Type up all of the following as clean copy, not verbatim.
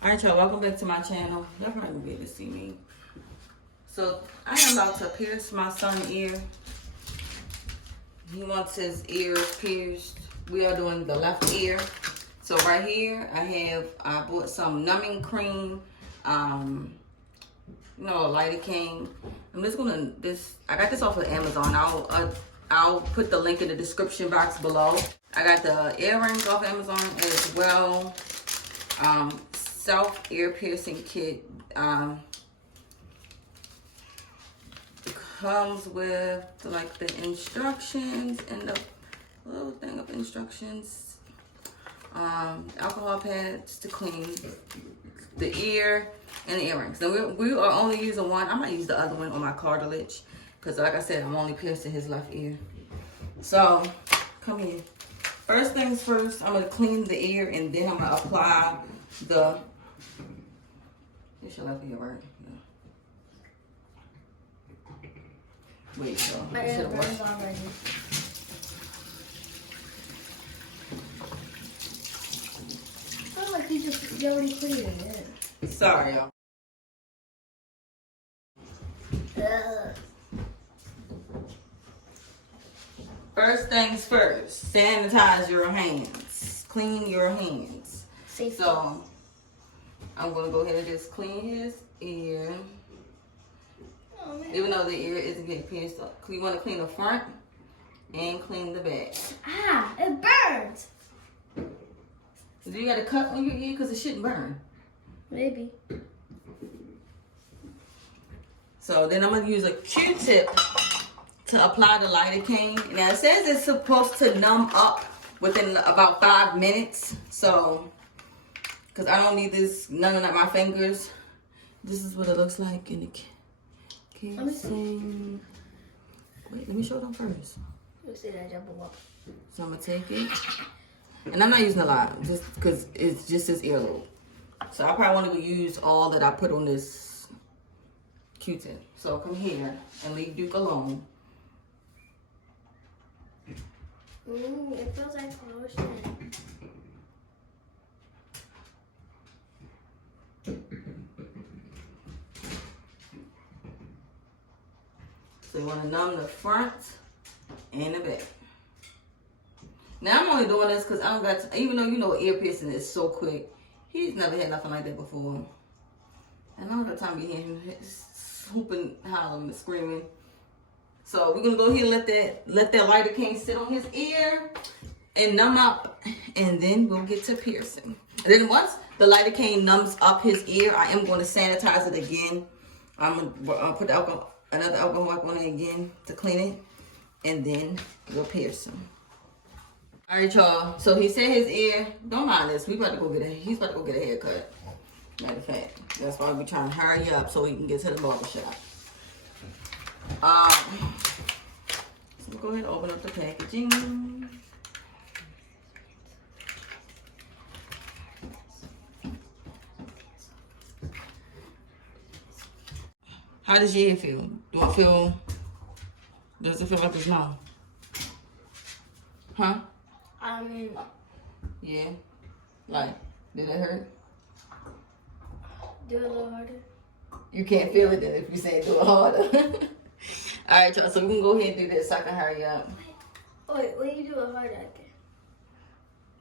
Alright, y'all, welcome back to my channel. Y'all probably gonna be able to see me. So, I am about to pierce my son's ear. He wants his ears pierced. We are doing the left ear. So, right here, I bought some numbing cream, a lidocaine. I'm just gonna, I got this off of Amazon. I'll put the link in the description box below. I got the earrings off Amazon as well. Self ear piercing kit. It comes with like the instructions and the little thing of instructions. Alcohol pads to clean the ear and the earrings. Now we are only using one. I might use the other one on my cartilage because, like I said, I'm only piercing his left ear. So come here. First things first, I'm gonna clean the ear and then I'm gonna apply the. This your left ear, right? Yeah. Wait, so my ear burns already. I feel like you already cleaned it. Sorry, y'all. First things first, sanitize your hands. Clean your hands. Safety. So, I'm going to go ahead and just clean his ear. Oh, Even though the ear isn't getting pierced up. You want to clean the front and clean the back. Ah, it burns. Do you got to cut on your ear because it shouldn't burn? Maybe. So, then I'm going to use a Q-tip to apply the lidocaine. Now it says it's supposed to numb up within about 5 minutes. So, because I don't need this numbing up my fingers. This is what it looks like in the casing. Wait, let me show them first. Let me see that jumble up. So I'm gonna take it, and I'm not using a lot, just because it's just this earlobe. So I probably want to use all that I put on this Q-tip. So come here and leave Duke alone. It feels like lotion. So you want to numb the front and the back. Now I'm only doing this because I don't got to, even though ear piercing is so quick. He's never had nothing like that before. And I don't got time to hear him swooping, hollering, screaming. So we're gonna go ahead and let that lidocaine sit on his ear and numb up, and then we'll get to piercing. And then once the lidocaine numbs up his ear, I am going to sanitize it again. I'm gonna put another alcohol wipe on it again to clean it, and then we'll pierce him. All right, y'all. So he said his ear. Don't mind this. He's about to go get a haircut. Matter of fact, that's why we trying to hurry up so he can get to the barber shop. So we'll go ahead and open up the packaging. How does your ear feel? Does it feel like it's numb? Huh? I mean, Yeah. Like, did it hurt? do it a little harder. You can't feel it then if you say do it harder. Alright, y'all, so we can go ahead and do this so I can hurry up. Wait, when you do it harder, I can.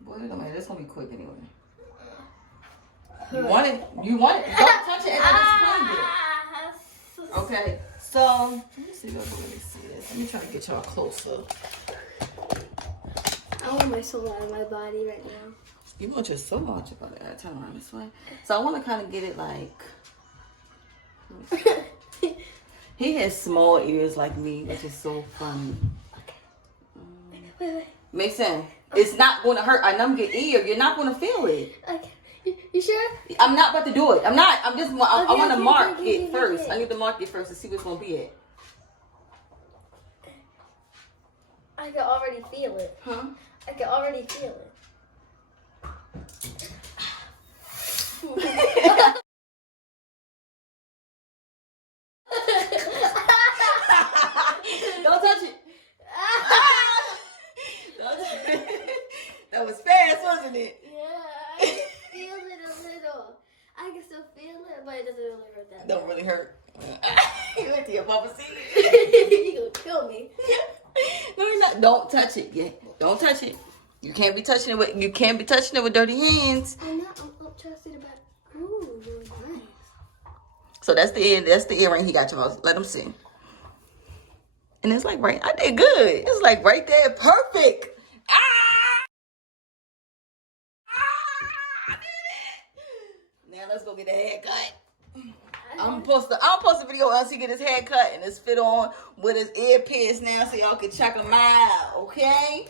Boy, it don't matter. That's gonna be quick anyway. You want it? Don't touch it and I just cleaned it. Okay, so let me see if y'all can really see this. Let me try to get y'all closer. I want my soul out of my body right now. You want your so much about it. I turn around this way. So I want to kind of get it like. He has small ears like me, which is so funny. Wait. Makes sense. It's not going to hurt. I numb your ear. You're not going to feel it. Okay. You sure? I'm not about to do it. I want to mark okay, it first. okay. I need to mark it first to see what's going to be at. I can already feel it. Huh? I can already feel it. Don't touch it. Don't touch it. That was fast, wasn't it? Yeah, I can feel it a little. can still feel it, but it doesn't really hurt that Don't really hurt. You went to your mama see You gonna kill me. No, you're not. Don't touch it. Yeah, don't touch it. You can't be touching it with. You can't be touching it with dirty hands. I'm not. I'm trying to see the back. Ooh, really nice. So that's the ear. That's the earring he got, y'all. Let him see. And it's like right. I did good. It's like right there, perfect. Ah! I did it. Now let's go get a haircut. I'm post a video once he get his hair cut and his fit on with his earpiece now so y'all can check him out, okay?